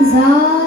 Zah.